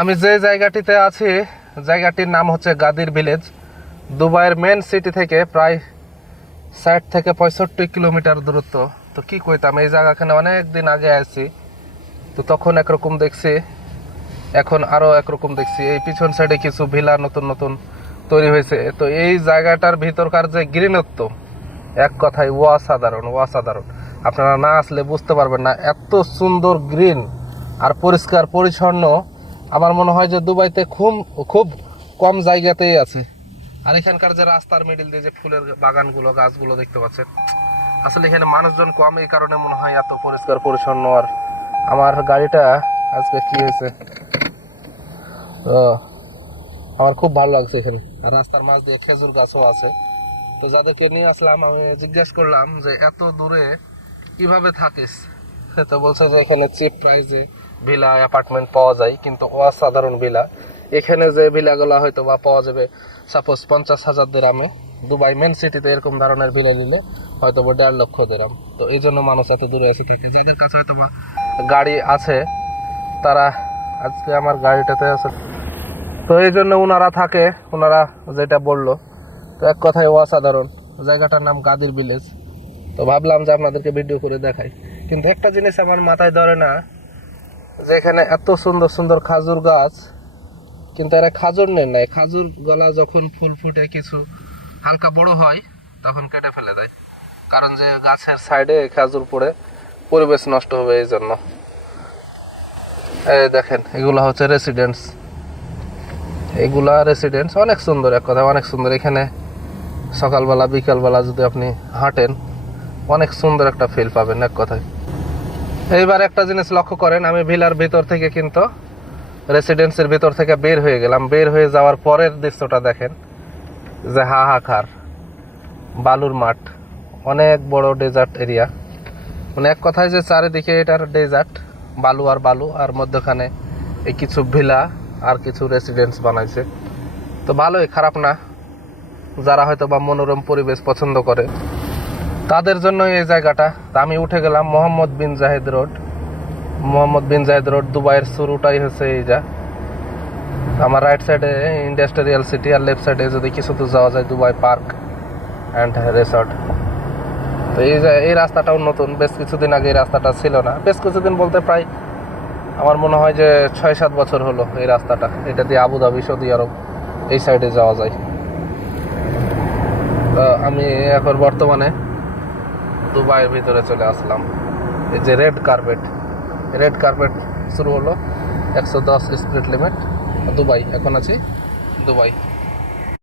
আমি যে জায়গাটিতে আছি জায়গাটির নাম হচ্ছে গাদির ভিলেজ। দুবাইয়ের মেন সিটি থেকে প্রায় ৬০ থেকে ৬৫ কিলোমিটার দূরত্ব। তো কি কইতাম, এই জায়গাখানে অনেক দিন আগে আসছি, তো তখন একরকম দেখছি, এখন আরও একরকম দেখছি। এই পিছন সাইডে কিছু ভিলা নতুন নতুন তৈরি হয়েছে। তো এই জায়গাটার ভিতরকার যে গ্রিনত্ব, এক কথায় অসাধারণ অসাধারণ। আপনারা না আসলে বুঝতে পারবেন না, এত সুন্দর গ্রিন আর পরিষ্কার পরিচ্ছন্ন। আমার মনে হয় যে দুবাইতে খুব খুব কম জায়গাতেই আছে। আর এখানকার যে রাস্তার মিডিল দিয়ে যে ফুলের বাগানগুলো, গাছগুলো দেখতে পাচ্ছেন, আসলে এখানে মানুষজন কম, এই কারণে মনে হয় এত পরিষ্কার পরিচ্ছন্ন। আর আমার গাড়িটা আজকে কি হয়েছে, তো আমার খুব ভালো লাগছে এখানে। আর রাস্তার মাঝ দিয়ে খেজুর গাছও আছে। তো যাদেরকে নিয়ে আসলাম, আমি জিজ্ঞেস করলাম যে এত দূরে কিভাবে থাকিস। তো বলছে যে এখানে চিপ প্রাইসে ভিলা অ্যাপার্টমেন্ট পাওয়া যায়, কিন্তু অসাধারণ ভিলা। এখানে যে ভিলাগুলো হয়তো বা পাওয়া যাবে সাপোজ ৫০,০০০ দিরহামে, দুবাই মেন সিটিতে এরকম ধরনের ভিলা নিলে হয়তো বা ১.৫ লক্ষ দিরহাম। তো এই জন্য মানুষ এত দূরে এসে থাকে। যাদের কাছে হয়তো বা গাড়ি আছে তারা আজকে আমার গাড়িটাতে আছে, তো এই জন্য ওনারা থাকে, ওনারা যেটা বললো। তো এক কথায় অসাধারণ। জায়গাটার নাম গাদির ভিলেজ। তো ভাবলাম যে আপনাদেরকে ভিডিও করে দেখাই। কিন্তু একটা জিনিস আমার মাথায় ধরে না, যে এখানে এত সুন্দর সুন্দর খাজুর গাছ, কিন্তু এরা খাজুর নেন নাই। খাজুর গলা যখন ফুল ফুটে কিছু হালকা বড় হয় তখন কেটে ফেলে দেয়, কারণ যে গাছের সাইডে খাজুর পড়ে পরিবেশ নষ্ট হবে এই জন্য। এই দেখেন, এগুলো হচ্ছে রেসিডেন্স। এগুলা রেসিডেন্স অনেক সুন্দর, এক কথা অনেক সুন্দর। এখানে সকালবেলা বিকালবেলা যদি আপনি হাঁটেন, অনেক সুন্দর একটা ফিল পাবেন এক কথায়। এইবার একটা জিনিস লক্ষ্য করেন, আমি ভিলার ভিতর থেকে কিন্তু রেসিডেন্সের ভিতর থেকে বের হয়ে গেলাম। বের হয়ে যাওয়ার পরের দৃশ্যটা দেখেন, যে হাহাকার বালুর মাঠ, অনেক বড় ডেজার্ট এরিয়া। মানে এক কথায় যে চারিদিকে এটার ডেজার্ট, বালু আর বালু, আর মধ্যখানে এই কিছু ভিলা আর কিছু রেসিডেন্স বানাইছে। তো ভালোই, খারাপ না। যারা হয়তো বা মনোরম পরিবেশ পছন্দ করে তাদের জন্য এই জায়গাটা। তা আমি উঠে গেলাম মোহাম্মদ বিন জায়েদ রোড। মোহাম্মদ বিন জায়েদ রোড, দুবাইয়ের শুরুটাই হচ্ছে এই যা। আমার রাইট সাইডে ইন্ডাস্ট্রিয়াল সিটি, আর লেফট সাইডে যদি কিছু দূর যাওয়া যায় দুবাই পার্ক অ্যান্ড রিসর্ট। তো এই রাস্তাটাও নতুন, বেশ কিছুদিন আগে এই রাস্তাটা ছিল না। বেশ কিছুদিন বলতে প্রায় আমার মনে হয় যে ৬-৭ বছর হলো এই রাস্তাটা। এটা দিয়ে আবুধাবি, সৌদি আরব এই সাইডে যাওয়া যায়। তো আমি এখন বর্তমানে দুবাইয়ের ভিতরে চলে আসলাম। এই যে রেড কার্পেট শুরু হলো, ১১০ স্পিড লিমিট। দুবাই, এখন আছি দুবাই।